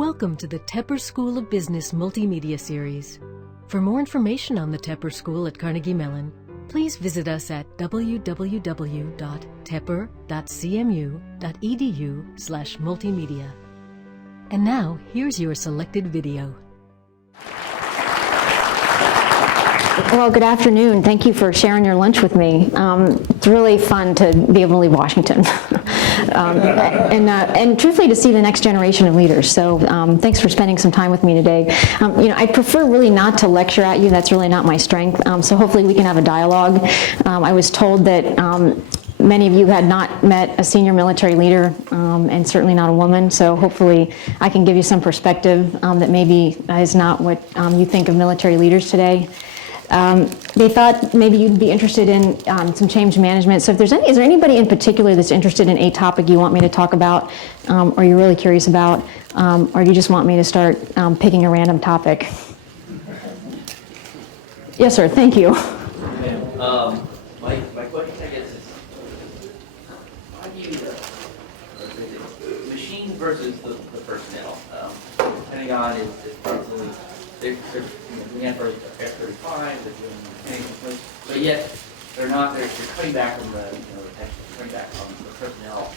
Welcome to the Tepper School of Business Multimedia Series. For more information on the Tepper School at Carnegie Mellon, please visit us at www.tepper.cmu.edu/multimedia. And now, here's your selected video. Well, good afternoon. Thank you for sharing your lunch with me. It's really fun to be able to leave Washington and truthfully to see the next generation of leaders. So thanks for spending some time with me today. I prefer really not to lecture at you. That's really not my strength. So hopefully we can have a dialogue. I was told that many of you had not met a senior military leader and certainly not a woman. So hopefully I can give you some perspective that maybe is not what you think of military leaders today. They thought maybe you'd be interested in some change management. So if there's is there anybody in particular that's interested in a topic you want me to talk about, or you're really curious about, or you just want me to start picking a random topic? Yes, sir. Thank you. My question, I guess, is how do you machine versus the personnel? Pentagon is constantly they're doing F-35, they're doing anything, but yet they're cutting back on the cutting back on the personnel.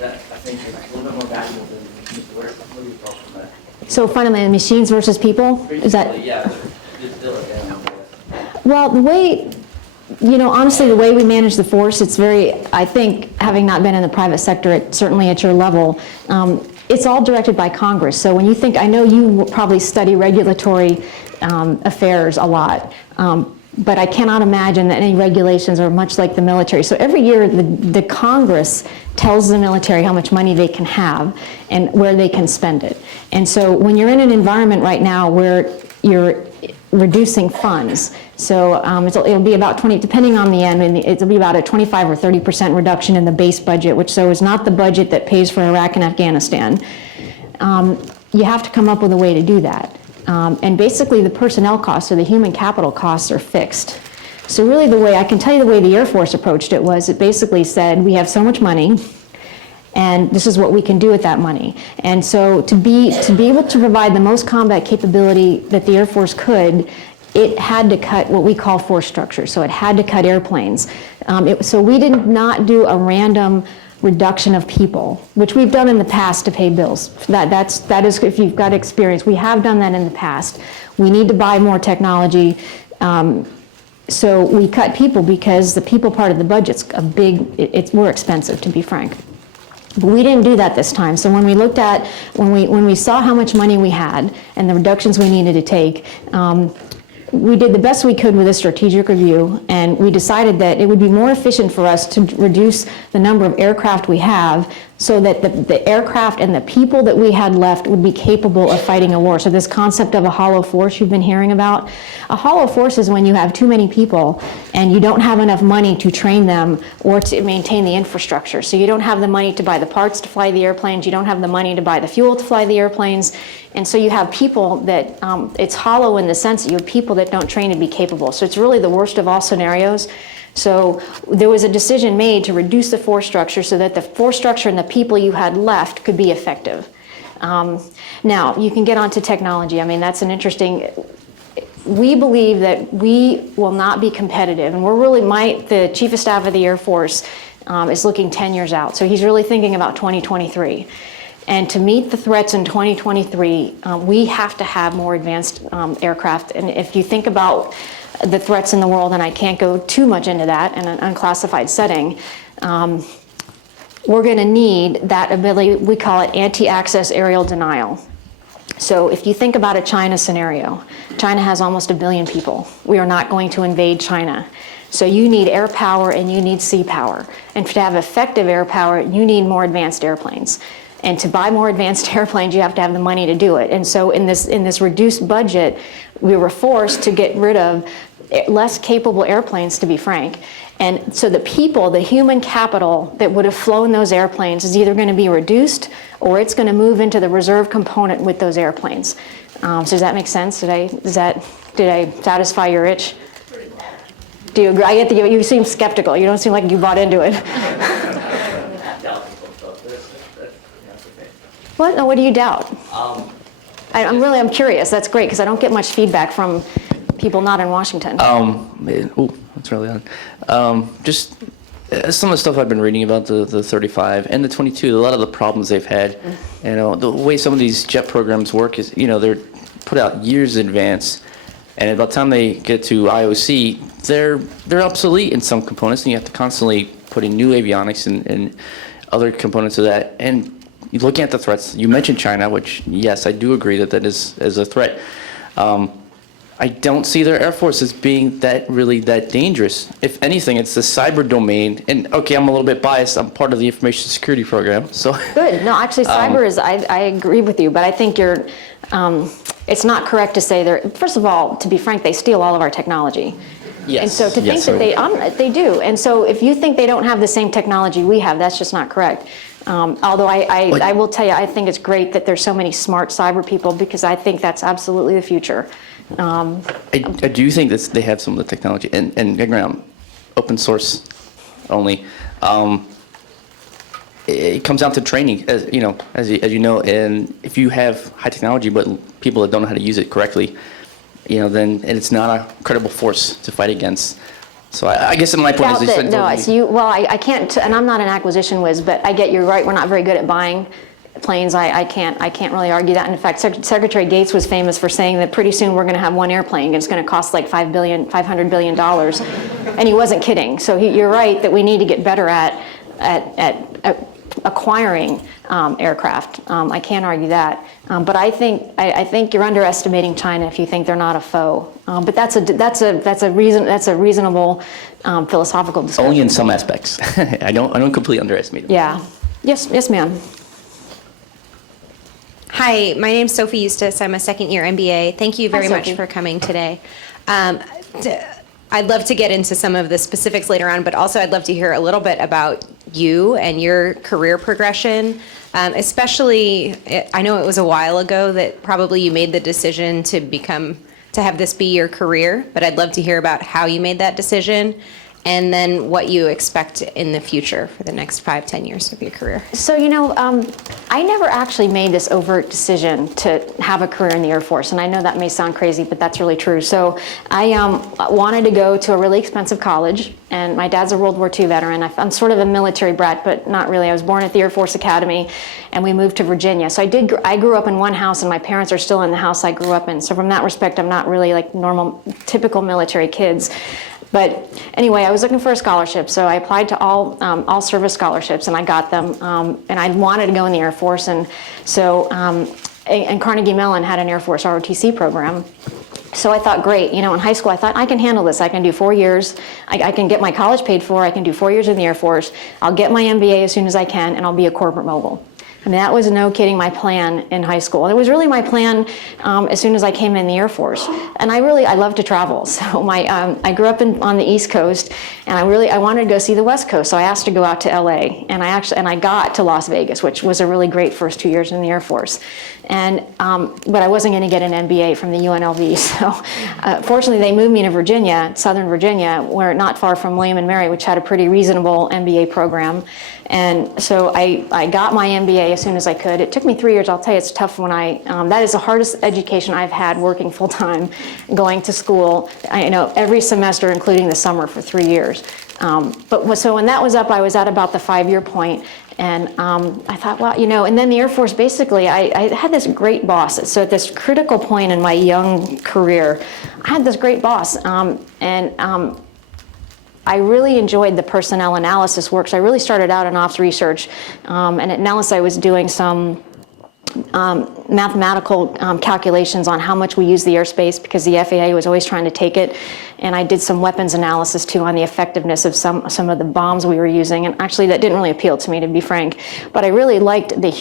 That I think is a little bit more valuable than machines. Where do you thought from that? So fundamentally, machines versus people? Is that? Yeah. Well, the way, honestly, the way we manage the force, it's very, I think, having not been in the private sector, certainly at your level, it's all directed by Congress. So when you think, I know you probably study regulatory affairs a lot, but I cannot imagine that any regulations are much like the military. So every year, the Congress tells the military how much money they can have and where they can spend it. And so when you're in an environment right now where you're reducing funds, so it'll be about 20, depending on the end, it'll be about a 25 or 30% reduction in the base budget, which so is not the budget that pays for Iraq and Afghanistan. You have to come up with a way to do that. And basically the personnel costs or the human capital costs are fixed. So really I can tell you the way the Air Force approached it was it basically said, we have so much money, and this is what we can do with that money. And so to be able to provide the most combat capability that the Air Force could, it had to cut what we call force structure. So it had to cut airplanes. So we did not do a random reduction of people, which we've done in the past to pay bills. That is if you've got experience. We have done that in the past. We need to buy more technology. So we cut people because the people part of the budget's it's more expensive, to be frank. But we didn't do that this time. So when we looked at, when we saw how much money we had and the reductions we needed to take, we did the best we could with a strategic review, and we decided that it would be more efficient for us to reduce the number of aircraft we have so that the aircraft and the people that we had left would be capable of fighting a war. So this concept of a hollow force you've been hearing about, a hollow force is when you have too many people and you don't have enough money to train them or to maintain the infrastructure. So you don't have the money to buy the parts to fly the airplanes, you don't have the money to buy the fuel to fly the airplanes, and so you have people that, it's hollow in the sense that you have people that don't train to be capable. So it's really the worst of all scenarios. So there was a decision made to reduce the force structure so that the force structure and the people you had left could be effective. Now, you can get onto technology. I mean, that's an interesting, we believe that we will not be competitive, and we're really, the Chief of Staff of the Air Force is looking 10 years out. So he's really thinking about 2023. And to meet the threats in 2023, we have to have more advanced aircraft. And if you think about the threats in the world, and I can't go too much into that in an unclassified setting, we're going to need that ability. We call it anti-access aerial denial. So if you think about a China scenario, China has almost 1 billion people. We are not going to invade China. So you need air power and you need sea power. And to have effective air power, you need more advanced airplanes. And to buy more advanced airplanes, you have to have the money to do it. And so in this reduced budget, we were forced to get rid of less capable airplanes, to be frank. And so the people, the human capital that would have flown those airplanes is either going to be reduced or it's going to move into the reserve component with those airplanes. So does that make sense? Did I satisfy your itch? Do you agree? You seem skeptical. You don't seem like you bought into it. What? No, what do you doubt? I'm curious. That's great, because I don't get much feedback from people not in Washington. That's really odd. Just some of the stuff I've been reading about the 35 and the 22, a lot of the problems they've had. The way some of these jet programs work is, they're put out years in advance, and by the time they get to IOC, they're obsolete in some components, and you have to constantly put in new avionics and other components of that. And looking at the threats, you mentioned China, which, yes, I do agree that is a threat. I don't see their Air Force as being that dangerous. If anything, it's the cyber domain. And okay, I'm a little bit biased. I'm part of the information security program, so. Good. No, actually, cyber is. I agree with you, but I think you're. It's not correct to say they're. First of all, to be frank, they steal all of our technology. Yes. And so to think that they do. And so if you think they don't have the same technology we have, that's just not correct. Although I will tell you, I think it's great that there's so many smart cyber people, because I think that's absolutely the future. I do think that they have some of the technology, and open source only. It comes down to training, as you know, and if you have high technology but people that don't know how to use it correctly, then it's not a credible force to fight against. So I guess my point is that I can't, and I'm not an acquisition whiz, but I get you're right. We're not very good at buying planes. I can't really argue that. And in fact, Secretary Gates was famous for saying that pretty soon we're going to have one airplane and it's going to cost like $500 billion, and he wasn't kidding. So you're right that we need to get better at acquiring aircraft. I can't argue that. But I think you're underestimating China if you think they're not a foe. But that's a reasonable philosophical discussion. Only in some aspects. I don't completely underestimate them. Yeah. Yes, ma'am. Hi, my name's Sophie Eustace. I'm a second-year MBA. Thank you very much for coming today. I'd love to get into some of the specifics later on, but also I'd love to hear a little bit about you and your career progression. Especially, I know it was a while ago that probably you made the decision to have this be your career, but I'd love to hear about how you made that decision, and then what you expect in the future for the next 5-10 years of your career. So, I never actually made this overt decision to have a career in the Air Force, and I know that may sound crazy, but that's really true. So I wanted to go to a really expensive college, and my dad's a World War II veteran. I'm sort of a military brat, but not really. I was born at the Air Force Academy, and we moved to Virginia. So I grew up in one house, and my parents are still in the house I grew up in. So from that respect, I'm not really like normal, typical military kids. But anyway, I was looking for a scholarship, so I applied to all service scholarships, and I got them. And I wanted to go in the Air Force, and so and Carnegie Mellon had an Air Force ROTC program. So I thought, great, in high school, I thought I can handle this. I can do 4 years. I can get my college paid for. I can do 4 years in the Air Force. I'll get my MBA as soon as I can, and I'll be a corporate mogul. I mean, that was, no kidding, my plan in high school. And it was really my plan as soon as I came in the Air Force. And I love to travel. So I grew up on the East Coast, and I wanted to go see the West Coast. So I asked to go out to LA, and I got to Las Vegas, which was a really great first 2 years in the Air Force. And but I wasn't going to get an MBA from the UNLV. So fortunately, they moved me to Virginia, Southern Virginia, where not far from William and Mary, which had a pretty reasonable MBA program. And so I got my MBA as soon as I could. It took me 3 years. I'll tell you, it's tough when that is the hardest education I've had working full time, going to school, every semester, including the summer, for 3 years. So when that was up, I was at about the 5-year point. And I thought, well, and then the Air Force, basically, I had this great boss. So at this critical point in my young career, I had this great boss. I really enjoyed the personnel analysis work. So I really started out in ops research. And at Nellis, I was doing some mathematical calculations on how much we use the airspace, because the FAA was always trying to take it. And I did some weapons analysis too on the effectiveness of some of the bombs we were using. And actually that didn't really appeal to me, to be frank. But I really liked the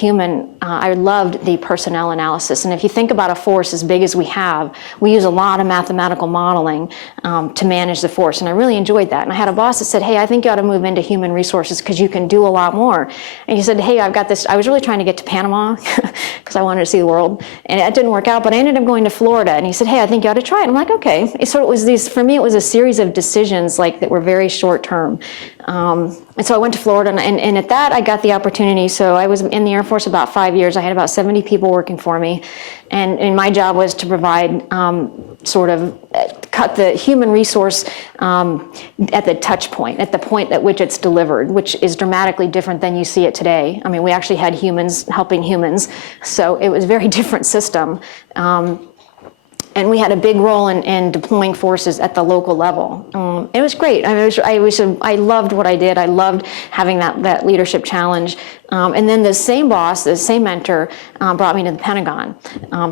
I loved the personnel analysis. And if you think about a force as big as we have, we use a lot of mathematical modeling to manage the force. And I really enjoyed that. And I had a boss that said, hey, I think you ought to move into human resources because you can do a lot more. And he said, hey, I've got this. I was really trying to get to Panama because I wanted to see the world. And it didn't work out, but I ended up going to Florida. And he said, hey, I think you ought to try it. I'm like, okay. So it was for me, it was a series of decisions that were very short term. And so I went to Florida, and at that I got the opportunity. So I was in the Air Force about 5 years. I had about 70 people working for me, and my job was to provide sort of cut the human resource at the touch point, at the point at which it's delivered, which is dramatically different than you see it today. I mean, we actually had humans helping humans, so it was a very different system. And we had a big role in deploying forces at the local level. It was great. I mean, I loved what I did. I loved having that leadership challenge. And then the same boss, the same mentor, brought me to the Pentagon.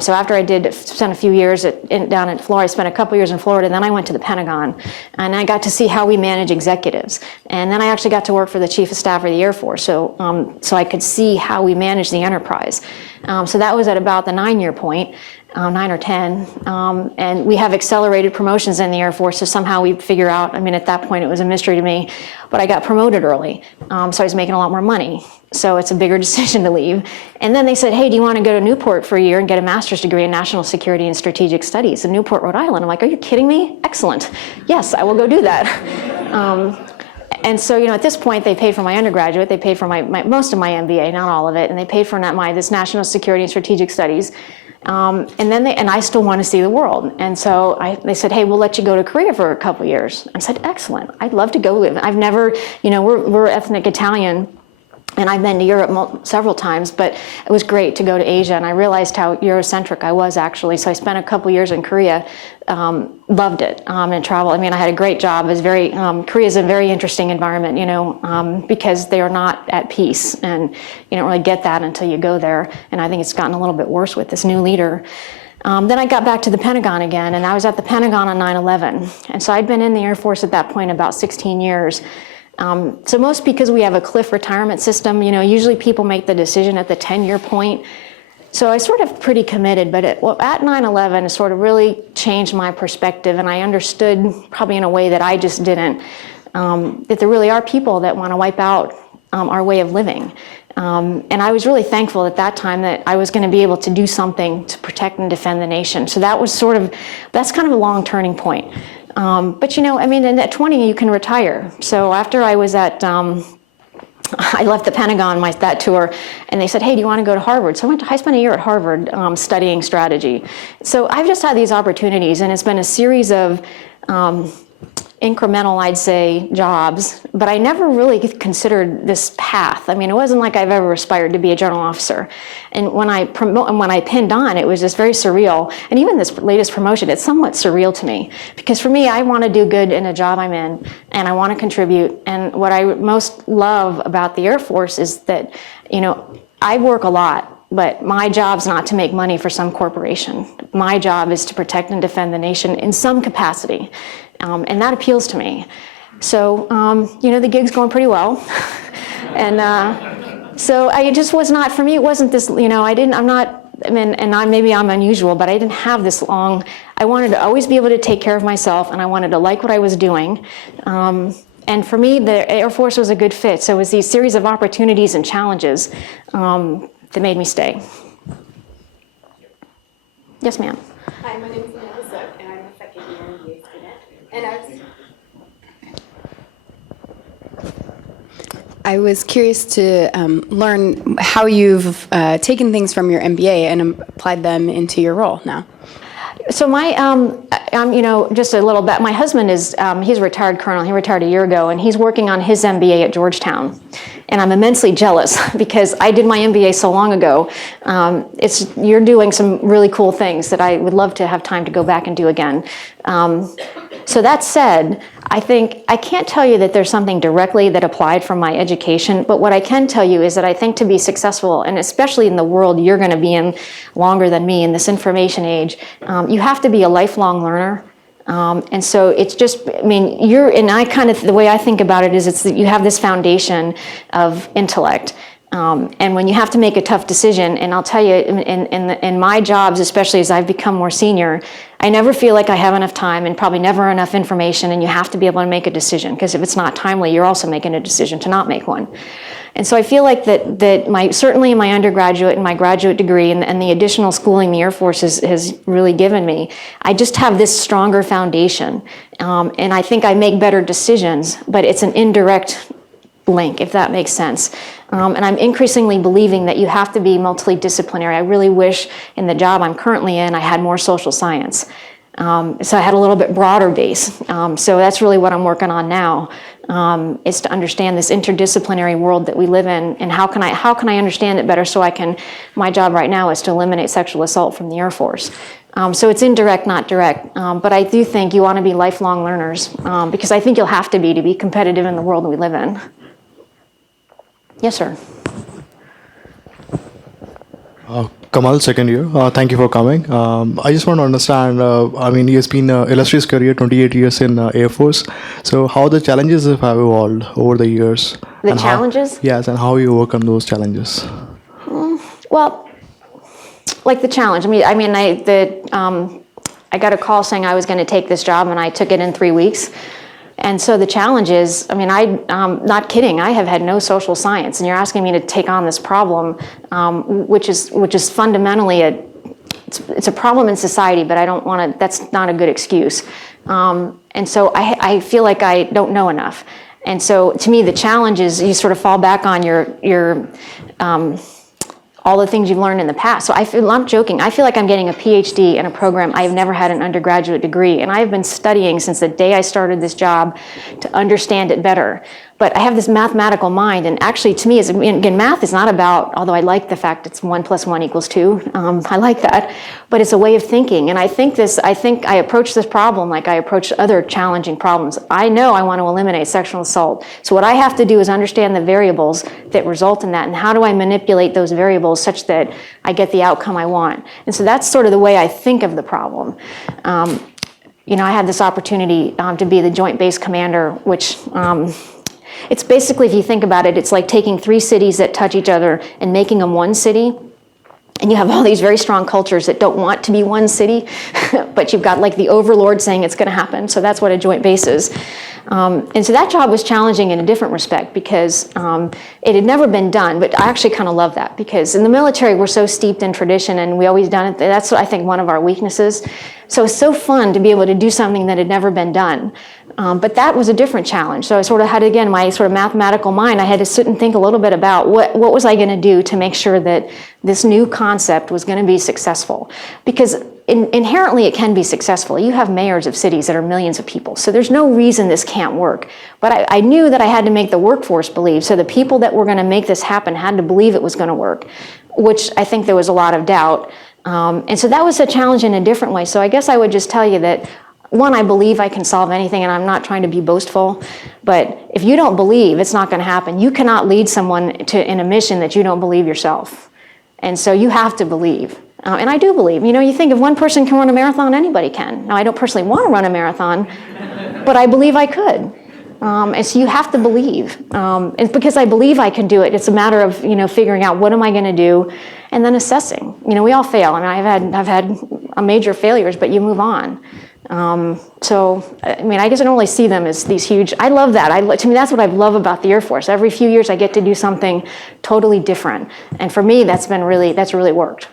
So after I spent a few years down in Florida, I spent a couple years in Florida, then I went to the Pentagon, and I got to see how we manage executives. And then I actually got to work for the Chief of Staff of the Air Force, so I could see how we manage the enterprise. So that was at about the 9-year point. 9 or 10, and we have accelerated promotions in the Air Force, so somehow we figure out, I mean, at that point it was a mystery to me, but I got promoted early, so I was making a lot more money, so it's a bigger decision to leave. And then they said, hey, do you want to go to Newport for a year and get a master's degree in national security and strategic studies in Newport, Rhode Island? I'm like, are you kidding me? Excellent. Yes, I will go do that. And so, you know, at this point, they paid for my undergraduate, they paid for most of my MBA, not all of it, and they paid for this national security and strategic studies. And I still want to see the world. And so they said, hey, we'll let you go to Korea for a couple years. I said, excellent. I'd love to go live. I've never, you know, we're ethnic Italian, and I've been to Europe several times, but it was great to go to Asia, and I realized how Eurocentric I was actually. So I spent a couple years in Korea, loved it, and travel. I mean, I had a great job. It was Korea is a very interesting environment, you know, because they are not at peace, and you don't really get that until you go there. And I think it's gotten a little bit worse with this new leader. Then I got back to the Pentagon again, and I was at the Pentagon on 9/11. And so I'd been in the Air Force at that point about 16 years. So most because we have a cliff retirement system, you know, usually people make the decision at the 10-year point. So I was sort of pretty committed, but at 9/11, it sort of really changed my perspective, and I understood, probably in a way that I just didn't, that there really are people that want to wipe out our way of living. And I was really thankful at that time that I was going to be able to do something to protect and defend the nation. So that's kind of a long turning point. But you know, I mean, at 20 you can retire. So after I was I left the Pentagon, that tour, and they said, hey, do you want to go to Harvard? So I spent a year at Harvard studying strategy. So I've just had these opportunities, and it's been a series of incremental, I'd say, jobs, but I never really considered this path. I mean, it wasn't like I've ever aspired to be a general officer. And when I pinned on, it was just very surreal. And even this latest promotion, it's somewhat surreal to me. Because for me, I want to do good in a job I'm in, and I want to contribute. And what I most love about the Air Force is that, you know, I work a lot, but my job's not to make money for some corporation. My job is to protect and defend the nation in some capacity. And that appeals to me. So, you know, the gig's going pretty well. And so it just was not, for me, it wasn't this, you know, maybe I'm unusual, but I didn't have this long, I wanted to always be able to take care of myself, and I wanted to like what I was doing. And for me, the Air Force was a good fit. So it was these series of opportunities and challenges that made me stay. Yes, ma'am. Hi, my name is Melissa, and I'm a second-year MBA student. And I was curious to learn how you've taken things from your MBA and applied them into your role now. So you know, just a little bit, my husband is, he's a retired colonel. He retired a year ago, and he's working on his MBA at Georgetown. And I'm immensely jealous because I did my MBA so long ago. You're doing some really cool things that I would love to have time to go back and do again. So that said, I can't tell you that there's something directly that applied from my education, but what I can tell you is that I think to be successful, and especially in the world you're going to be in longer than me in this information age, you have to be a lifelong learner. And so it's just, I mean, the way I think about it is that you have this foundation of intellect, And when you have to make a tough decision, and I'll tell you, in my jobs, especially as I've become more senior, I never feel like I have enough time and probably never enough information, and you have to be able to make a decision, because if it's not timely, you're also making a decision to not make one. And so I feel like that certainly in my undergraduate and my graduate degree and the additional schooling the Air Force has really given me, I just have this stronger foundation. And I think I make better decisions, but it's an indirect link, if that makes sense. And I'm increasingly believing that you have to be multidisciplinary. I really wish in the job I'm currently in, I had more social science. So I had a little bit broader base. So that's really what I'm working on now, is to understand this interdisciplinary world that we live in, and how can I understand it better so my job right now is to eliminate sexual assault from the Air Force. So it's indirect, not direct. But I do think you want to be lifelong learners, because I think you'll have to be competitive in the world we live in. Yes, sir. Kamal, second year. Thank you for coming. I just want to understand, it's been an illustrious career, 28 years in Air Force. So how the challenges have evolved over the years? The challenges? Yes, and how you overcome those challenges. Well, like the challenge. I got a call saying I was going to take this job, and I took it in 3 weeks. And so the challenge is, I'm not kidding, I have had no social science, and you're asking me to take on this problem, which is fundamentally it's a problem in society, but I don't want to, that's not a good excuse. And so I feel like I don't know enough. And so to me, the challenge is you sort of fall back on your all the things you've learned in the past. So I'm joking. I feel like I'm getting a PhD in a program I have never had an undergraduate degree, and I have been studying since the day I started this job to understand it better. But I have this mathematical mind, and actually to me, again, math is not about, although I like the fact it's 1 + 1 = 2, I like that, but it's a way of thinking. And I think I approach this problem like I approach other challenging problems. I know I want to eliminate sexual assault. So what I have to do is understand the variables that result in that, and how do I manipulate those variables such that I get the outcome I want. And so that's sort of the way I think of the problem. I had this opportunity to be the Joint Base Commander, which it's basically, if you think about it, it's like taking 3 cities that touch each other and making them one city. And you have all these very strong cultures that don't want to be one city, but you've got like the overlord saying it's going to happen. So that's what a joint base is. And so that job was challenging in a different respect, because it had never been done. But I actually kind of love that, because in the military, we're so steeped in tradition, and we always done it. That's, I think, one of our weaknesses. So it's so fun to be able to do something that had never been done. But that was a different challenge. So I sort of had, again, my sort of mathematical mind. I had to sit and think a little bit about what was I going to do to make sure that this new concept was going to be successful. Because inherently it can be successful. You have mayors of cities that are millions of people. So there's no reason this can't work. But I knew that I had to make the workforce believe. So the people that were going to make this happen had to believe it was going to work, which I think there was a lot of doubt. And so that was a challenge in a different way. So I guess I would just tell you that, one, I believe I can solve anything, and I'm not trying to be boastful, but if you don't believe, it's not going to happen. You cannot lead someone in a mission that you don't believe yourself. And so you have to believe. And I do believe. You think if one person can run a marathon, anybody can. Now, I don't personally want to run a marathon, but I believe I could. And so you have to believe. It's because I believe I can do it. It's a matter of, figuring out what am I going to do, and then assessing. We all fail. I've had major failures, but you move on. I guess I don't really see them as these huge. I love that. To me, that's what I love about the Air Force. Every few years, I get to do something totally different, and for me, that's really worked.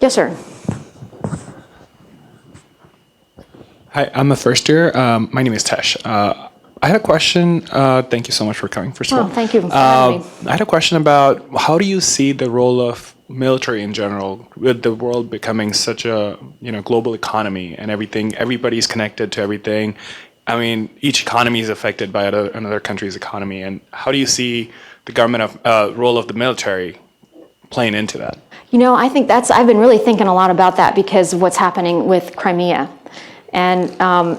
Yes, sir. Hi, I'm a first year. My name is Tesh. I had a question. Thank you so much for coming, first of all. Thank you for having me. I had a question about how do you see the role of military in general, with the world becoming such a global economy and everything. Everybody's connected to everything. Each economy is affected by another country's economy. And how do you see the government role of the military playing into that? I think I've been really thinking a lot about that because of what's happening with Crimea. And, there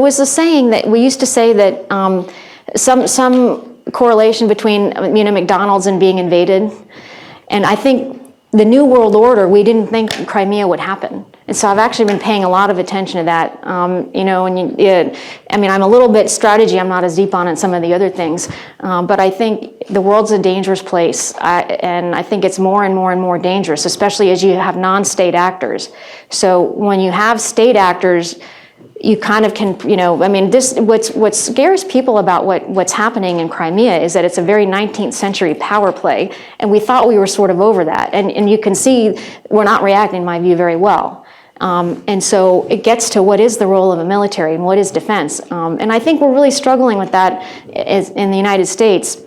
was a saying that we used to say that some correlation between, McDonald's and being invaded. And I think the New World Order, we didn't think Crimea would happen. And so I've actually been paying a lot of attention to that. You know, I mean, I'm a little bit strategy, I'm not as deep on it some of the other things, but I think the world's a dangerous place, and I think it's more and more and more dangerous, especially as you have non-state actors. So when you have state actors, you kind of can, you know, I mean, what scares people about what's happening in Crimea is that it's a very 19th century power play, and we thought we were sort of over that. And you can see we're not reacting, in my view, very well. And so it gets to what is the role of a military and what is defense. And I think we're really struggling with that in the United States.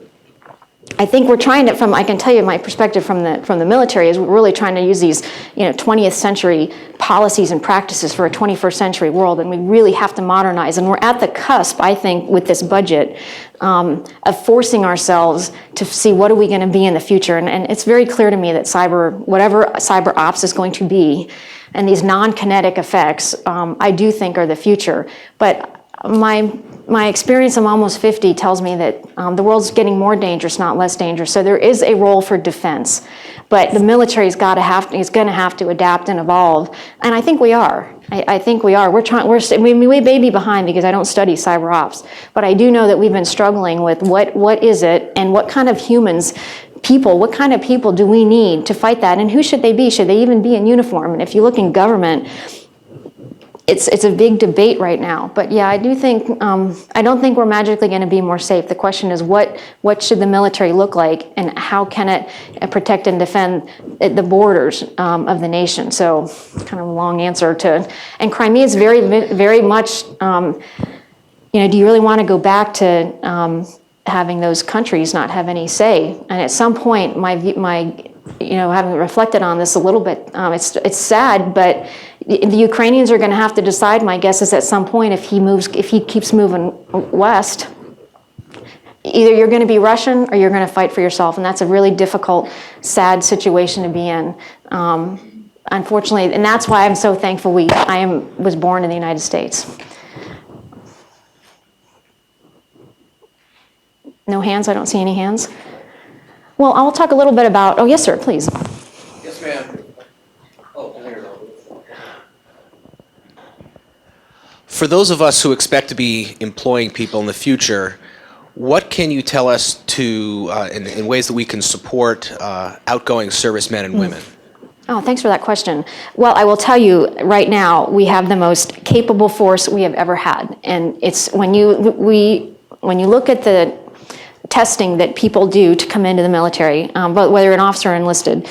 I think we're trying to, I can tell you my perspective from the military is we're really trying to use these, you know, 20th century policies and practices for a 21st century world, and we really have to modernize. And we're at the cusp, I think, with this budget of forcing ourselves to see what are we going to be in the future. And it's very clear to me that whatever cyber ops is going to be, and these non-kinetic effects, I do think are the future. But my experience, I'm almost 50, tells me that the world's getting more dangerous, not less dangerous. So there is a role for defense, but the military's going to have to adapt and evolve, and I think we are. I think we are. We may be behind because I don't study cyber ops, but I do know that we've been struggling with what is it and what kind of what kind of people do we need to fight that, and who should they be? Should they even be in uniform? And if you look in government, it's a big debate right now. But yeah, I do think, I don't think we're magically going to be more safe. The question is what should the military look like, and how can it protect and defend the borders of the nation? So kind of a long answer and Crimea is very, very much, you know, do you really want to go back to having those countries not have any say? And at some point, you know, having reflected on this a little bit, it's sad, but the Ukrainians are going to have to decide. My guess is at some point, if he keeps moving west, either you're going to be Russian or you're going to fight for yourself, and that's a really difficult, sad situation to be in. Unfortunately, and that's why I'm so thankful I was born in the United States. No hands? I don't see any hands. Well, I'll talk a little bit about, oh, yes, sir, please. Yes, ma'am. Oh, there you go. For those of us who expect to be employing people in the future, what can you tell us in ways that we can support outgoing servicemen and women? Oh, thanks for that question. Well, I will tell you right now, we have the most capable force we have ever had. And it's when you look at the testing that people do to come into the military, but whether an officer or enlisted,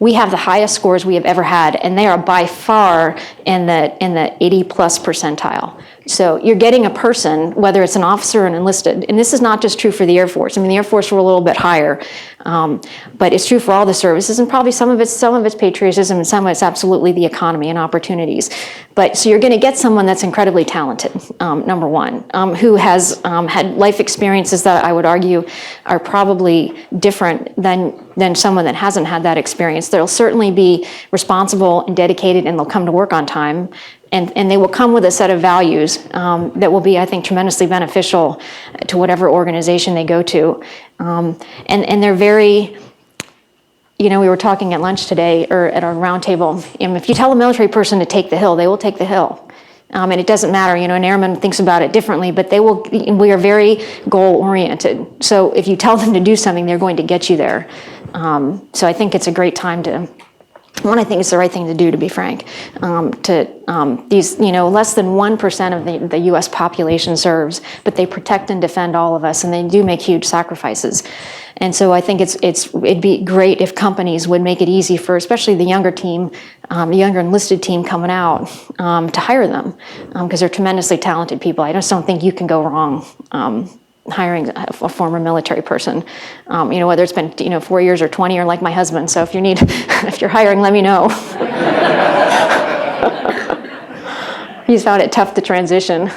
we have the highest scores we have ever had, and they are by far in the 80+ percentile. So you're getting a person, whether it's an officer or an enlisted, and this is not just true for the Air Force. I mean, the Air Force were a little bit higher, but it's true for all the services, and probably some of it's patriotism, and some of it's absolutely the economy and opportunities. But so you're going to get someone that's incredibly talented, number one, who has had life experiences that I would argue are probably different than someone that hasn't had that experience. They'll certainly be responsible and dedicated, and they'll come to work on time. And they will come with a set of values that will be, I think, tremendously beneficial to whatever organization they go to. And they're very, you know, we were talking at lunch today, or at our round table, if you tell a military person to take the hill, they will take the hill. And it doesn't matter, you know, an airman thinks about it differently, but we are very goal-oriented. So if you tell them to do something, they're going to get you there. So I think it's a great time to, I think it's the right thing to do, to be frank. These, you know, less than 1% of the U.S. population serves, but they protect and defend all of us, and they do make huge sacrifices. And so I think it'd be great if companies would make it easy for, especially the younger team, the younger enlisted team coming out, to hire them, because they're tremendously talented people. I just don't think you can go wrong hiring a former military person, you know, whether it's been 4 years or 20, or like my husband. So if you're hiring, let me know. He's found it tough to transition.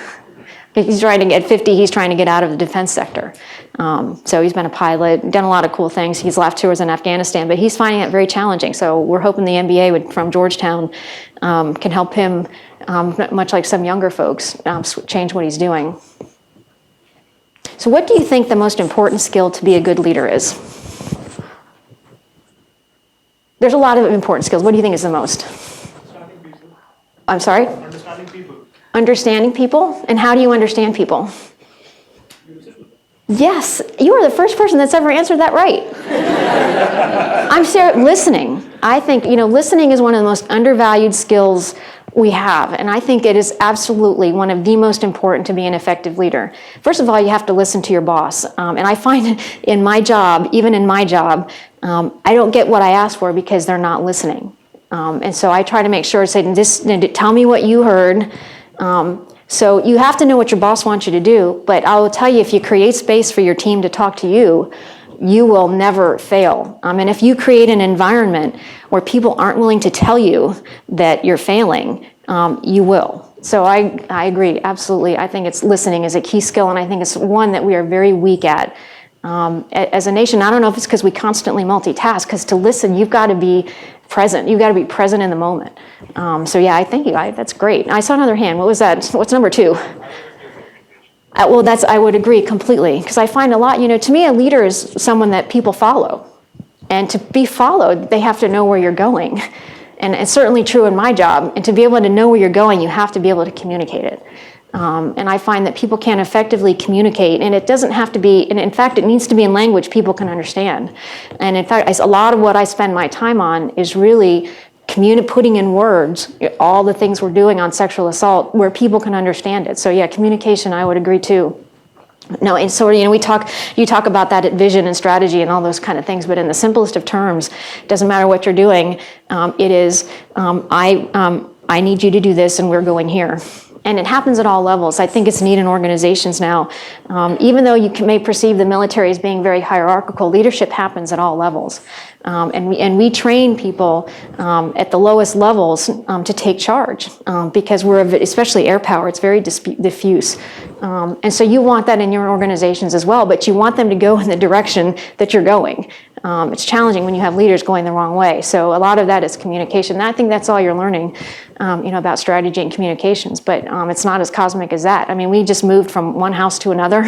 He's trying to get 50. He's trying to get out of the defense sector. So he's been a pilot, done a lot of cool things. He's left tours in Afghanistan, but he's finding it very challenging. So we're hoping the MBA from Georgetown can help him, much like some younger folks, change what he's doing. So what do you think the most important skill to be a good leader is? There's a lot of important skills. What do you think is the most? I think I'm sorry? Understanding people. Understanding people? And how do you understand people? Yes, you are the first person that's ever answered that right. I'm serious. Listening. I think, listening is one of the most undervalued skills we have, and I think it is absolutely one of the most important to be an effective leader. First of all, you have to listen to your boss, and I find in my job, even in my job, I don't get what I ask for because they're not listening. And so I try to make sure, say, tell me what you heard. So you have to know what your boss wants you to do, but I will tell you, if you create space for your team to talk to you, you will never fail. And if you create an environment where people aren't willing to tell you that you're failing, you will. So I agree, absolutely. I think listening is a key skill, and I think it's one that we are very weak at. As a nation, I don't know if it's because we constantly multitask, because to listen, you've got to be present. You've got to be present in the moment. So yeah, I thank you. That's great. I saw another hand. What was that? What's number 2? Well, I would agree completely, because I find a lot, to me, a leader is someone that people follow. And to be followed, they have to know where you're going. And it's certainly true in my job. And to be able to know where you're going, you have to be able to communicate it. And I find that people can't effectively communicate, and it doesn't have to be, and in fact, it needs to be in language people can understand. And in fact, a lot of what I spend my time on is really putting in words all the things we're doing on sexual assault where people can understand it. So yeah, communication, I would agree too. No, and so you talk about that at vision and strategy and all those kind of things, but in the simplest of terms, it doesn't matter what you're doing. It is I need you to do this, and we're going here. And it happens at all levels. I think it's neat in organizations now. Even though you may perceive the military as being very hierarchical, leadership happens at all levels. And we train people at the lowest levels to take charge because especially air power, it's very diffuse. And so you want that in your organizations as well, but you want them to go in the direction that you're going. It's challenging when you have leaders going the wrong way. So a lot of that is communication. And I think that's all you're learning, about strategy and communications. But it's not as cosmic as that. I mean, we just moved from one house to another,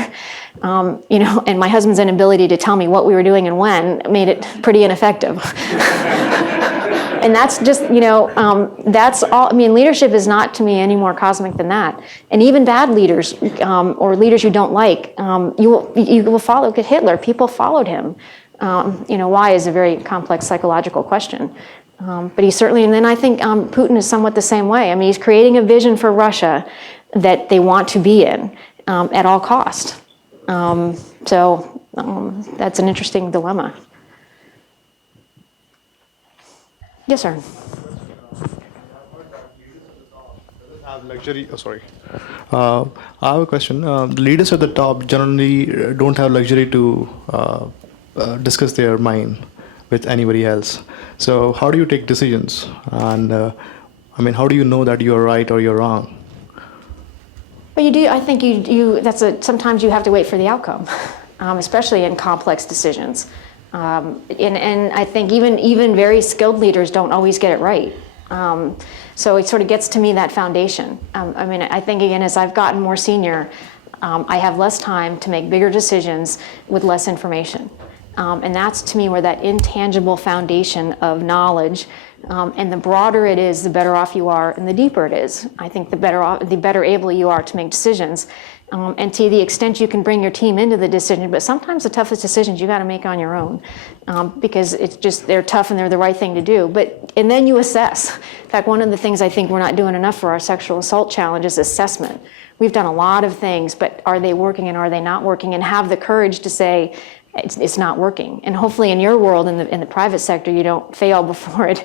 and my husband's inability to tell me what we were doing and when made it pretty ineffective. And that's just, that's all. I mean, leadership is not to me any more cosmic than that. And even bad leaders or leaders you don't like, you will follow Hitler. People followed him. Why is a very complex psychological question. But he certainly, and then I think Putin is somewhat the same way. I mean, he's creating a vision for Russia that they want to be in at all cost. So that's an interesting dilemma. Yes, sir. Luxury. I have a question. Leaders at the top generally don't have luxury to discuss their mind with anybody else. So how do you take decisions? And how do you know that you're right or you're wrong? Well, you do. I think you. Sometimes you have to wait for the outcome, especially in complex decisions. And I think even very skilled leaders don't always get it right. So it sort of gets to me that foundation. I think, again, as I've gotten more senior, I have less time to make bigger decisions with less information. And that's, to me, where that intangible foundation of knowledge, and the broader it is, the better off you are, and the deeper it is. I think the better able you are to make decisions. And to the extent you can bring your team into the decision, but sometimes the toughest decisions you got to make on your own because it's just, they're tough and they're the right thing to do. And then you assess. In fact, one of the things I think we're not doing enough for our sexual assault challenge is assessment. We've done a lot of things, but are they working and are they not working? And have the courage to say, it's not working. And hopefully in your world, in the private sector, you don't fail before it.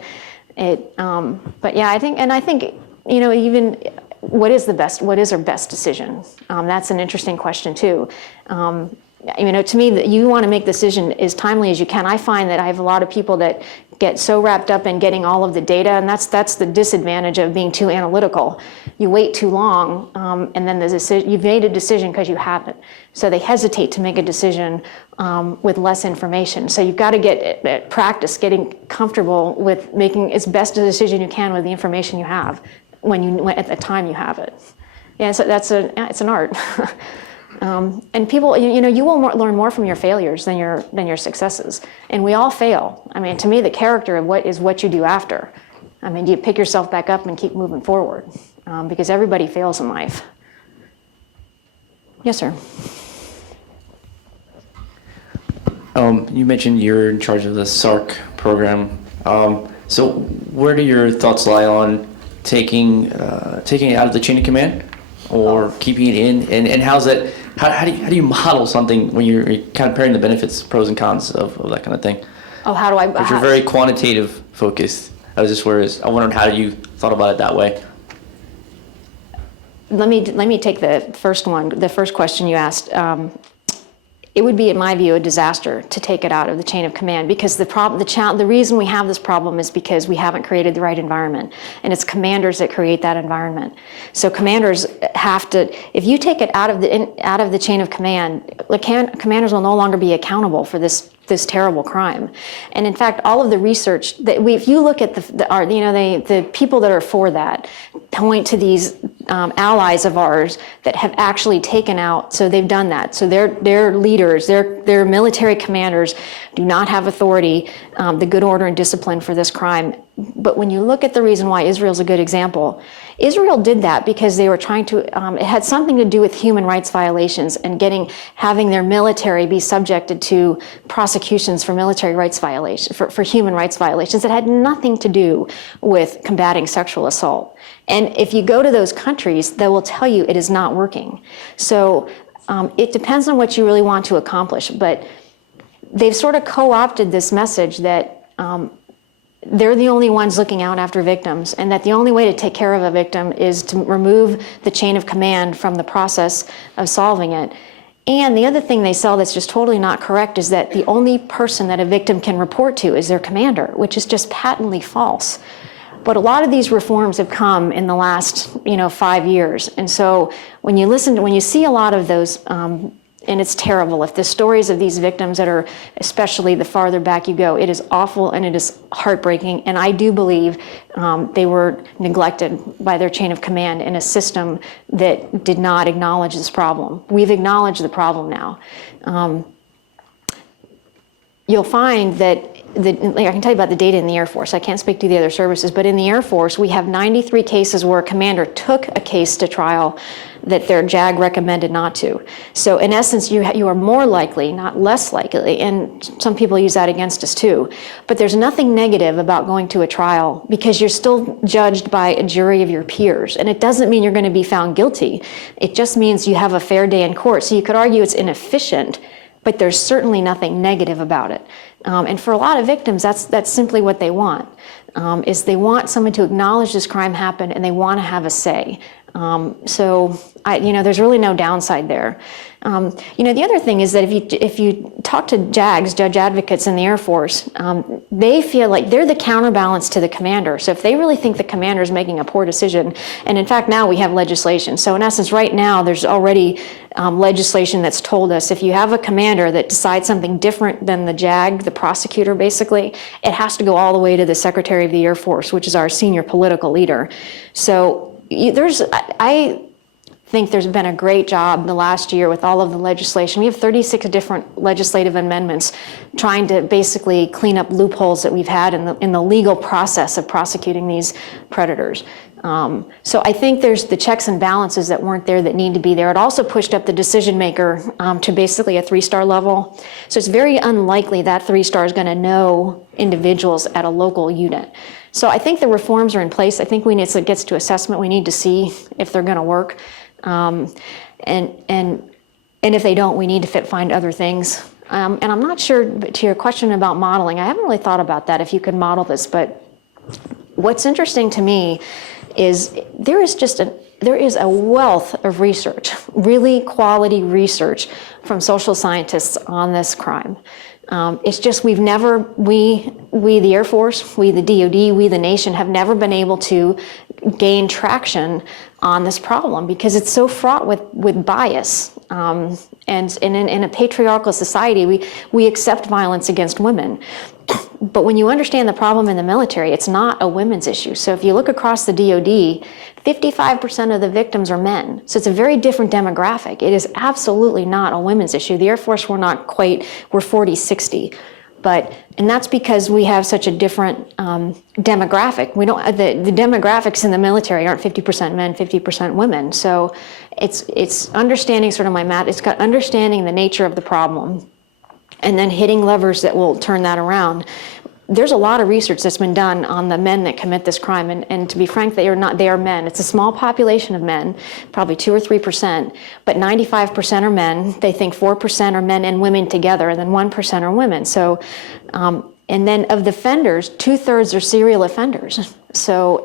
But yeah, I think, even what is our best decision? That's an interesting question too. To me, you want to make the decision as timely as you can. I find that I have a lot of people that get so wrapped up in getting all of the data, and that's the disadvantage of being too analytical. You wait too long, and then you've made a decision because you haven't. So they hesitate to make a decision with less information. So you've got to get practice getting comfortable with making as best a decision you can with the information you have at the time you have it. Yeah, so it's an art. And people, you will learn more from your failures than your successes. And we all fail. I mean, to me, the character of what you do after. I mean, do you pick yourself back up and keep moving forward? Because everybody fails in life. Yes, sir. You mentioned you're in charge of the SARC program. So where do your thoughts lie on taking it out of the chain of command or keeping it in? And how's that, how do you model something when you're comparing the benefits, pros and cons of that kind of thing? Oh, how do I? Because you're very quantitative focused. I wondered how you thought about it that way. Let me take the first one, the first question you asked. It would be, in my view, a disaster to take it out of the chain of command, because the reason we have this problem is because we haven't created the right environment, and it's commanders that create that environment. So commanders have to, if you take it out of the chain of command, commanders will no longer be accountable for this terrible crime. And in fact, all of the research that if you look at the people that are for that point to these allies of ours that have actually taken out, so they've done that. So their leaders, their military commanders do not have authority, the good order and discipline for this crime. But when you look at the reason why Israel's a good example, Israel did that because they were trying to, it had something to do with human rights violations and having their military be subjected to prosecutions for military rights violations, for human rights violations that had nothing to do with combating sexual assault. And if you go to those countries, they will tell you it is not working. So it depends on what you really want to accomplish, but they've sort of co-opted this message that they're the only ones looking out after victims, and that the only way to take care of a victim is to remove the chain of command from the process of solving it. And the other thing they sell that's just totally not correct is that the only person that a victim can report to is their commander, which is just patently false. But a lot of these reforms have come in the last 5 years. And so when you see a lot of those, and it's terrible, if the stories of these victims that are, especially the farther back you go, it is awful and it is heartbreaking. And I do believe they were neglected by their chain of command in a system that did not acknowledge this problem. We've acknowledged the problem now. You'll find that I can tell you about the data in the Air Force. I can't speak to the other services, but in the Air Force, we have 93 cases where a commander took a case to trial that their JAG recommended not to. So in essence, you are more likely, not less likely, and some people use that against us too, but there's nothing negative about going to a trial because you're still judged by a jury of your peers. And it doesn't mean you're going to be found guilty. It just means you have a fair day in court. So you could argue it's inefficient, but there's certainly nothing negative about it. And for a lot of victims, that's simply what they want, is they want someone to acknowledge this crime happened and they want to have a say. So there's really no downside there. The other thing is that if you talk to JAGs, judge advocates in the Air Force, they feel like they're the counterbalance to the commander. So if they really think the commander is making a poor decision, and in fact now we have legislation. So in essence, right now there's already legislation that's told us if you have a commander that decides something different than the JAG, the prosecutor basically, it has to go all the way to the Secretary of the Air Force, which is our senior political leader. So I think there's been a great job in the last year with all of the legislation. We have 36 different legislative amendments trying to basically clean up loopholes that we've had in the legal process of prosecuting these predators. So I think there's the checks and balances that weren't there that need to be there. It also pushed up the decision maker to basically a 3-star level. So it's very unlikely that 3-star is going to know individuals at a local unit. So I think the reforms are in place. I think as it gets to assessment, we need to see if they're going to work. And if they don't, we need to find other things. And I'm not sure, to your question about modeling, I haven't really thought about that, if you could model this, but what's interesting to me is there is a wealth of research, really quality research from social scientists on this crime. It's just we the Air Force, we the DoD, we the nation have never been able to gain traction on this problem because it's so fraught with bias. And in a patriarchal society, we accept violence against women. But when you understand the problem in the military, it's not a women's issue. So if you look across the DoD, 55% of the victims are men. So it's a very different demographic. It is absolutely not a women's issue. The Air Force, we're 40-60. And that's because we have such a different demographic. We don't the demographics in the military aren't 50% men, 50% women. So it's understanding sort of it's got understanding the nature of the problem, and then hitting levers that will turn that around. There's a lot of research that's been done on the men that commit this crime, and to be frank, they are men. It's a small population of men, probably 2 or 3%, but 95% are men. They think 4% are men and women together, and then 1% are women. So, and then of the offenders, 2/3 are serial offenders. So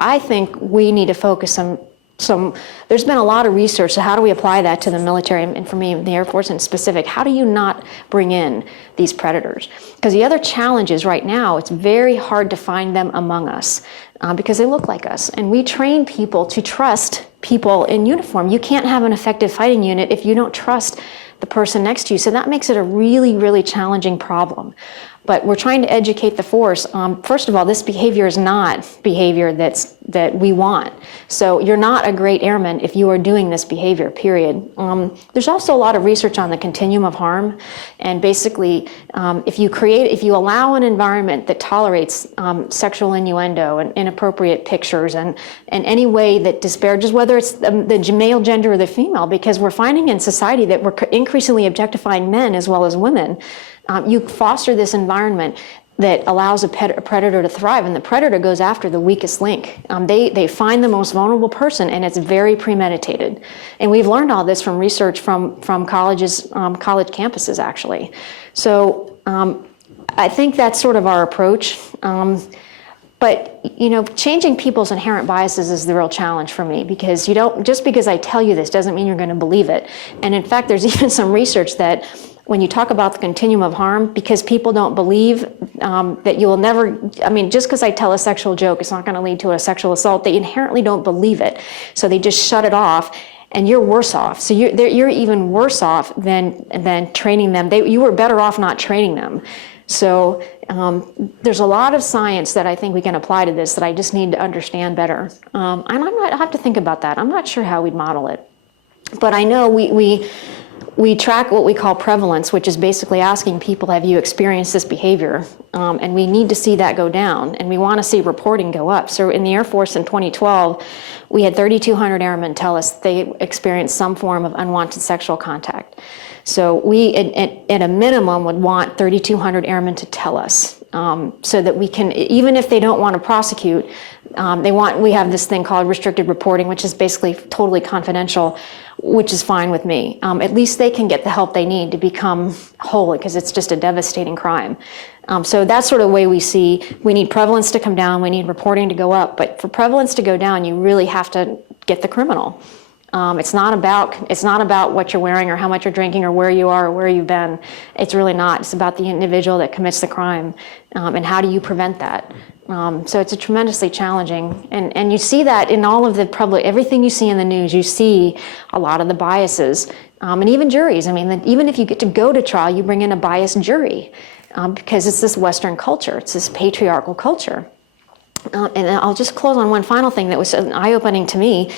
I think we need to focus on there's been a lot of research, so how do we apply that to the military, and for me, the Air Force in specific, how do you not bring in these predators? Because the other challenge is right now, it's very hard to find them among us because they look like us. And we train people to trust people in uniform. You can't have an effective fighting unit if you don't trust the person next to you. So that makes it a really, really challenging problem. But we're trying to educate the force. First of all, this behavior is not behavior that we want. So you're not a great airman if you are doing this behavior, period. There's also a lot of research on the continuum of harm. And basically, if you allow an environment that tolerates sexual innuendo and inappropriate pictures and any way that disparages, whether it's the male gender or the female, because we're finding in society that we're increasingly objectifying men as well as women, you foster this environment that allows a predator to thrive, and the predator goes after the weakest link. They find the most vulnerable person, and it's very premeditated. And we've learned all this from research from colleges, college campuses, actually. So I think that's sort of our approach. But changing people's inherent biases is the real challenge for me, because just because I tell you this doesn't mean you're going to believe it. And in fact, there's even some research that when you talk about the continuum of harm, because people don't believe that you will never, just because I tell a sexual joke, it's not going to lead to a sexual assault, they inherently don't believe it. So they just shut it off, and you're worse off. So you're even worse off than training them. You were better off not training them. So there's a lot of science that I think we can apply to this that I just need to understand better. And I have to think about that. I'm not sure how we'd model it. But I know we track what we call prevalence, which is basically asking people, have you experienced this behavior? And we need to see that go down, and we want to see reporting go up. So in the Air Force in 2012, we had 3,200 airmen tell us they experienced some form of unwanted sexual contact. So we, at a minimum, would want 3,200 airmen to tell us, so that we can, even if they don't want to prosecute, we have this thing called restricted reporting, which is basically totally confidential, which is fine with me. At least they can get the help they need to become whole, because it's just a devastating crime. So that's sort of the way we see, we need prevalence to come down, we need reporting to go up, but for prevalence to go down, you really have to get the criminal. It's not about what you're wearing or how much you're drinking or where you are or where you've been. It's really not. It's about the individual that commits the crime, and how do you prevent that? So it's a tremendously challenging, and you see that in all of the everything you see in the news, you see a lot of the biases, and even juries. Even if you get to go to trial, you bring in a biased jury, because it's this Western culture, it's this patriarchal culture. And I'll just close on one final thing that was eye-opening to me.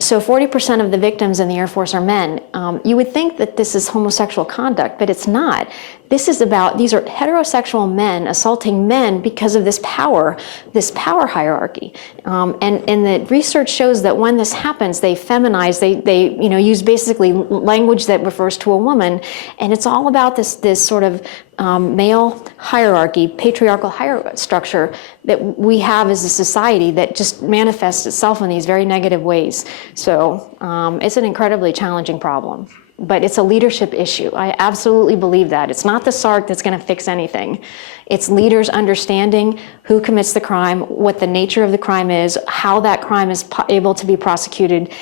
So 40% of the victims in the Air Force are men. You would think that this is homosexual conduct, but it's not. These are heterosexual men assaulting men because of this power hierarchy. And the research shows that when this happens, they feminize, they use basically language that refers to a woman, and it's all about this sort of male hierarchy, patriarchal structure that we have as a society that just manifests itself in these very negative ways. So it's an incredibly challenging problem, but it's a leadership issue. I absolutely believe that. It's not the SARC that's going to fix anything. It's leaders understanding who commits the crime, what the nature of the crime is, how that crime is able to be prosecuted,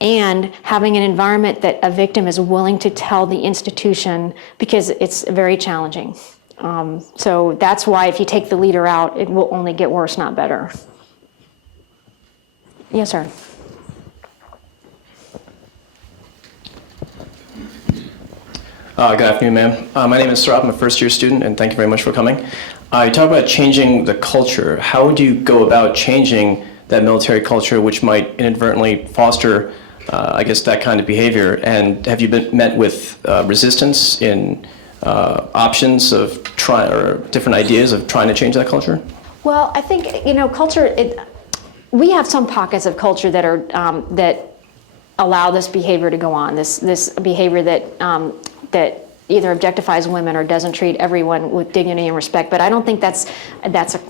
and having an environment that a victim is willing to tell the institution, because it's very challenging. So that's why if you take the leader out, it will only get worse, not better. Yes, sir. Good afternoon, ma'am. My name is Sarab. I'm a first-year student, and thank you very much for coming. You talk about changing the culture. How would you go about changing that military culture, which might inadvertently foster that kind of behavior? And have you been met with resistance in options of different ideas of trying to change that culture? Well, I think, culture, we have some pockets of culture that are, that allow this behavior to go on, this behavior that either objectifies women or doesn't treat everyone with dignity and respect. But I don't think that's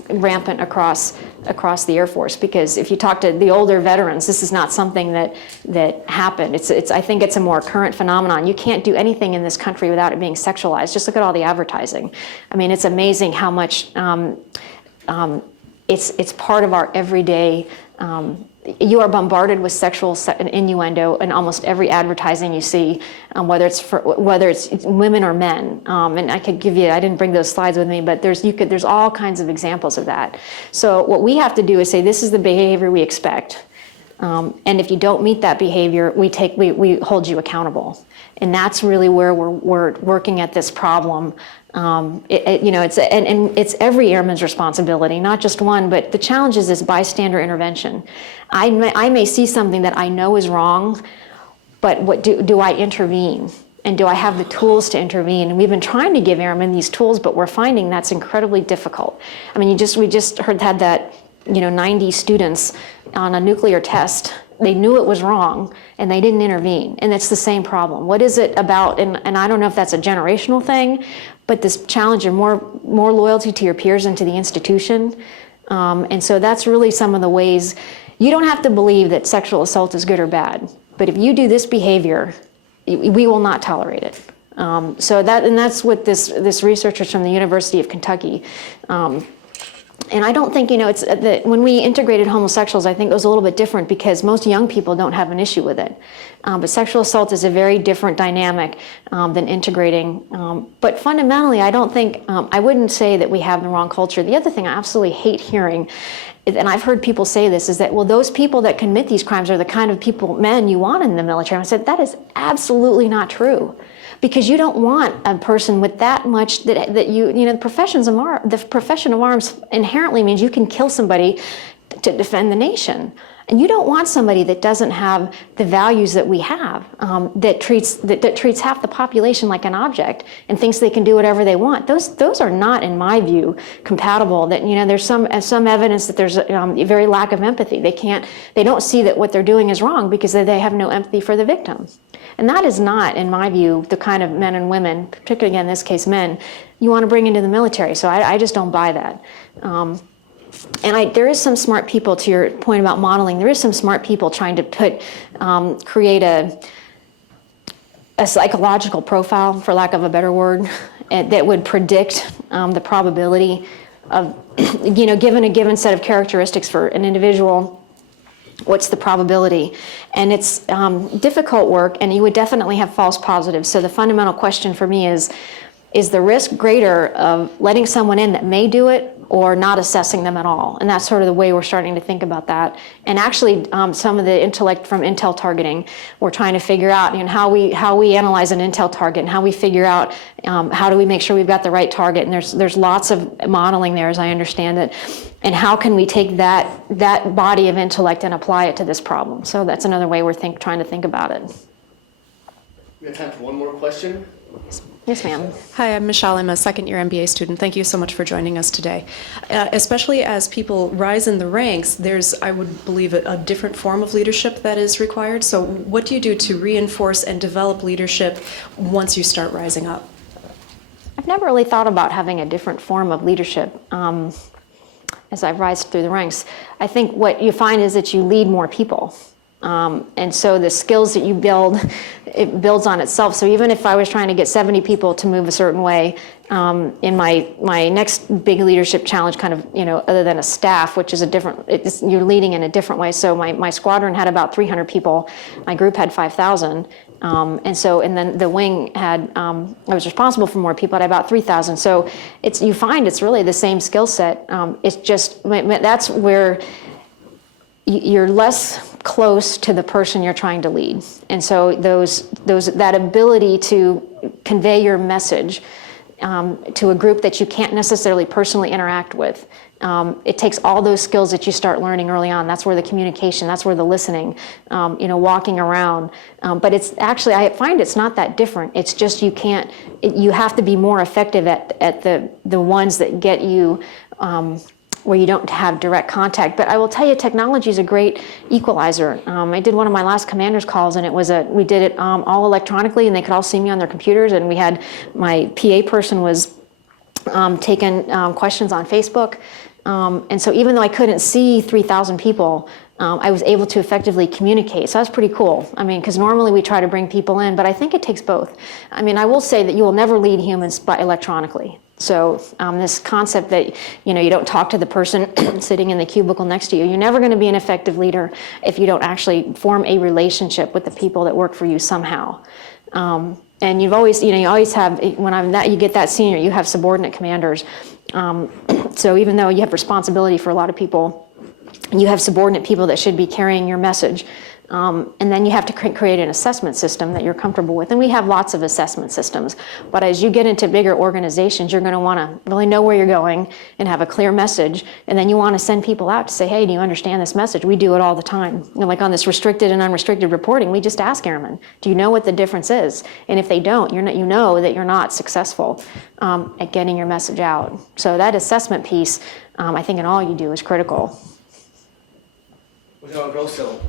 rampant across the Air Force, because if you talk to the older veterans, this is not something that happened. I think it's a more current phenomenon. You can't do anything in this country without it being sexualized. Just look at all the advertising. I mean, it's amazing how much it's part of our everyday. You are bombarded with sexual innuendo in almost every advertising you see, whether it's women or men. And I could give you, I didn't bring those slides with me, but there's all kinds of examples of that. So what we have to do is say, this is the behavior we expect. And if you don't meet that behavior, we hold you accountable. And that's really where we're working at this problem. It's every airman's responsibility, not just one, but the challenge is this bystander intervention. I may see something that I know is wrong, but do I intervene? And do I have the tools to intervene? And we've been trying to give airmen these tools, but we're finding that's incredibly difficult. I mean, we just had that, 90 students on a nuclear test. They knew it was wrong, and they didn't intervene. And it's the same problem. What is it about, and I don't know if that's a generational thing, but this challenge of more loyalty to your peers and to the institution. And so that's really some of the ways. You don't have to believe that sexual assault is good or bad, but if you do this behavior, we will not tolerate it. That's what this researcher from the University of Kentucky. And I don't think, it's that when we integrated homosexuals, I think it was a little bit different because most young people don't have an issue with it. But sexual assault is a very different dynamic than integrating. But fundamentally, I don't think, I wouldn't say that we have the wrong culture. The other thing I absolutely hate hearing, and I've heard people say this, is that, well, those people that commit these crimes are the kind of men you want in the military. I said, that is absolutely not true. Because you don't want a person with that much the profession of arms inherently means you can kill somebody to defend the nation. And you don't want somebody that doesn't have the values that we have, that treats half the population like an object and thinks they can do whatever they want. Those are not, in my view, compatible. That there's some evidence that there's a very lack of empathy. They don't see that what they're doing is wrong because they have no empathy for the victim. And that is not, in my view, the kind of men and women, particularly in this case men, you want to bring into the military. So I just don't buy that. There is some smart people, to your point about modeling, there is some smart people trying to create a psychological profile, for lack of a better word, that would predict the probability of, given a given set of characteristics for an individual, what's the probability? And it's difficult work, and you would definitely have false positives. So the fundamental question for me is the risk greater of letting someone in that may do it or not assessing them at all? And that's sort of the way we're starting to think about that. And actually, some of the intellect from intel targeting, we're trying to figure out how we analyze an intel target and how we figure out how do we make sure we've got the right target. And there's lots of modeling there, as I understand it. And how can we take that body of intellect and apply it to this problem? So that's another way we're trying to think about it. We have time for one more question. Yes, ma'am. Hi, I'm Michelle. I'm a second-year MBA student. Thank you so much for joining us today. Especially as people rise in the ranks, there's, I would believe, a different form of leadership that is required. So what do you do to reinforce and develop leadership once you start rising up? I've never really thought about having a different form of leadership as I rise through the ranks. I think what you find is that you lead more people. And so the skills that you build, it builds on itself. So even if I was trying to get 70 people to move a certain way, in my next big leadership challenge, kind of, other than a staff, which is you're leading in a different way. So my squadron had about 300 people. My group had 5,000. And then the wing had, I was responsible for more people at about 3,000. So you find it's really the same skill set. It's just, that's where you're less close to the person you're trying to lead. And so that ability to convey your message to a group that you can't necessarily personally interact with. It takes all those skills that you start learning early on. That's where the communication, that's where the listening, walking around. But it's actually, I find it's not that different. It's just you have to be more effective at the ones that get you where you don't have direct contact. But I will tell you, technology is a great equalizer. I did one of my last commander's calls, and we did it all electronically, and they could all see me on their computers, and we had, my PA person was taking questions on Facebook. And so even though I couldn't see 3,000 people, I was able to effectively communicate. So that's pretty cool. I mean, because normally we try to bring people in, but I think it takes both. I mean, I will say that you will never lead humans electronically. So this concept that, you don't talk to the person sitting in the cubicle next to you, you're never going to be an effective leader if you don't actually form a relationship with the people that work for you somehow. And you've always, you always have, you get that senior, you have subordinate commanders. So even though you have responsibility for a lot of people, you have subordinate people that should be carrying your message. And then you have to create an assessment system that you're comfortable with. And we have lots of assessment systems. But as you get into bigger organizations, you're going to want to really know where you're going and have a clear message. And then you want to send people out to say, hey, do you understand this message? We do it all the time. Like on this restricted and unrestricted reporting, we just ask airmen, do you know what the difference is? And if they don't, you know that you're not successful at getting your message out. So that assessment piece, I think in all you do is critical. Well, General Grosso,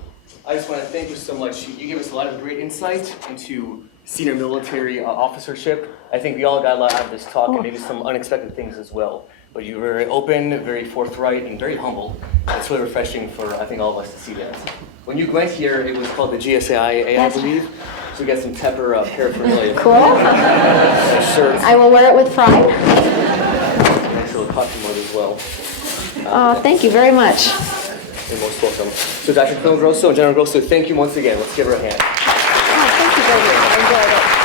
I just want to thank you so much. You gave us a lot of great insight into senior military officership. I think we all got a lot out of this talk, and maybe some unexpected things as well. But you were very open, very forthright, and very humble. It's really refreshing for, I think, all of us to see that. When you went here, it was called the GSAIA, I believe. So we got some Tepper paraphernalia. Cool. Shirts. I will wear it with pride. Nice little costume mode as well. Thank you very much. You're most welcome. So Dr. Colonel Grosso and General Grosso, thank you once again. Let's give her a hand. Thank you very much. I enjoyed it.